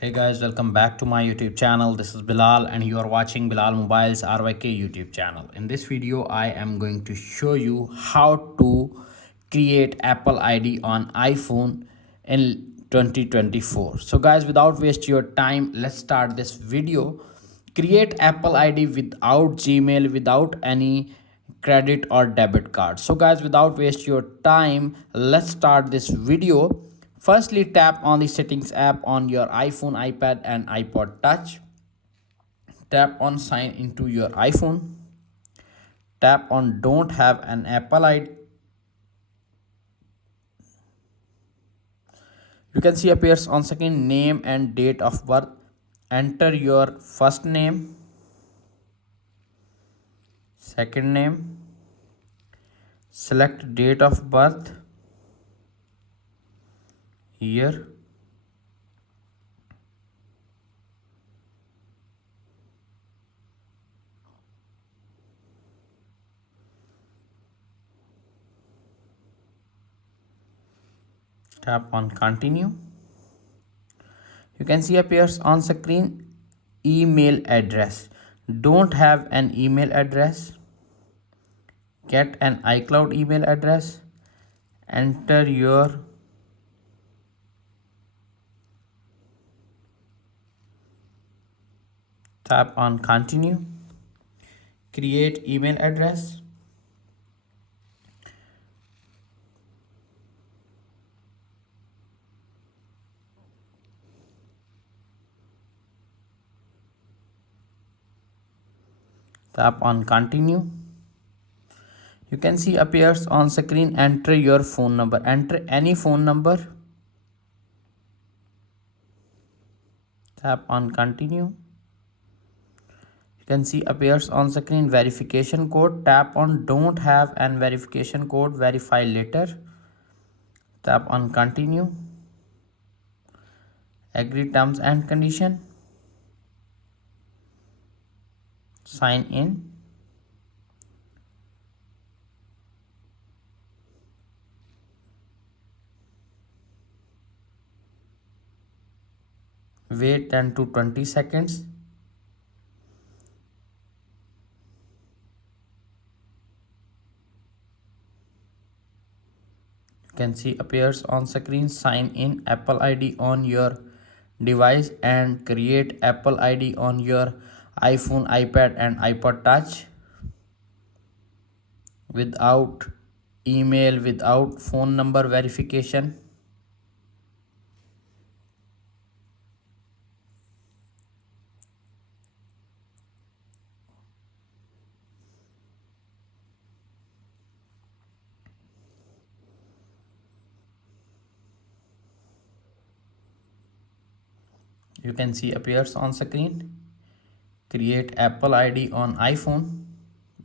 Hey guys, welcome back to my YouTube channel. This is Bilal and you are watching Bilal Mobiles RYK YouTube channel. In this video, I am going to show you how to create Apple ID on iPhone in 2024. So guys, without waste your time, let's start this video. Create Apple ID without Gmail, without any credit or debit card. So guys, without waste your time, let's start this video. Firstly, tap on the settings app on your iPhone, iPad and iPod touch. Tap on sign into your iPhone. Tap on don't have an Apple ID. You can see appears on screen name and date of birth. Enter your first name, second name, select date of birth, year, tap on continue. You can see appears on screen email address. Don't have an email address, get an iCloud email address. Enter your tap on continue. Create email address. Tap on continue. You can see appears on screen enter your phone number. Enter any phone number. Tap on continue. You can see appears on screen verification code. Tap on don't have an verification code, verify later. Tap on continue. Agree terms and condition. Sign in. Wait 10 to 20 seconds. You can see appears on screen sign in Apple ID on your device and create Apple ID on your iPhone, iPad and iPod touch without email, without phone number verification. You can see appears on screen create Apple ID on iPhone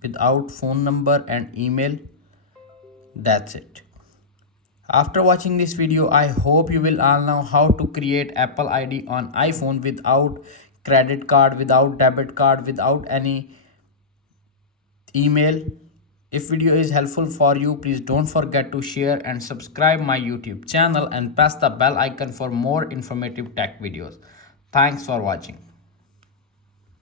without phone number and email. That's it. After watching this video, I hope you will all know how to create Apple ID on iPhone without credit card, without debit card, without any email. If video is helpful for you, please don't forget to share and subscribe my YouTube channel and press the bell icon for more informative tech videos. Thanks for watching.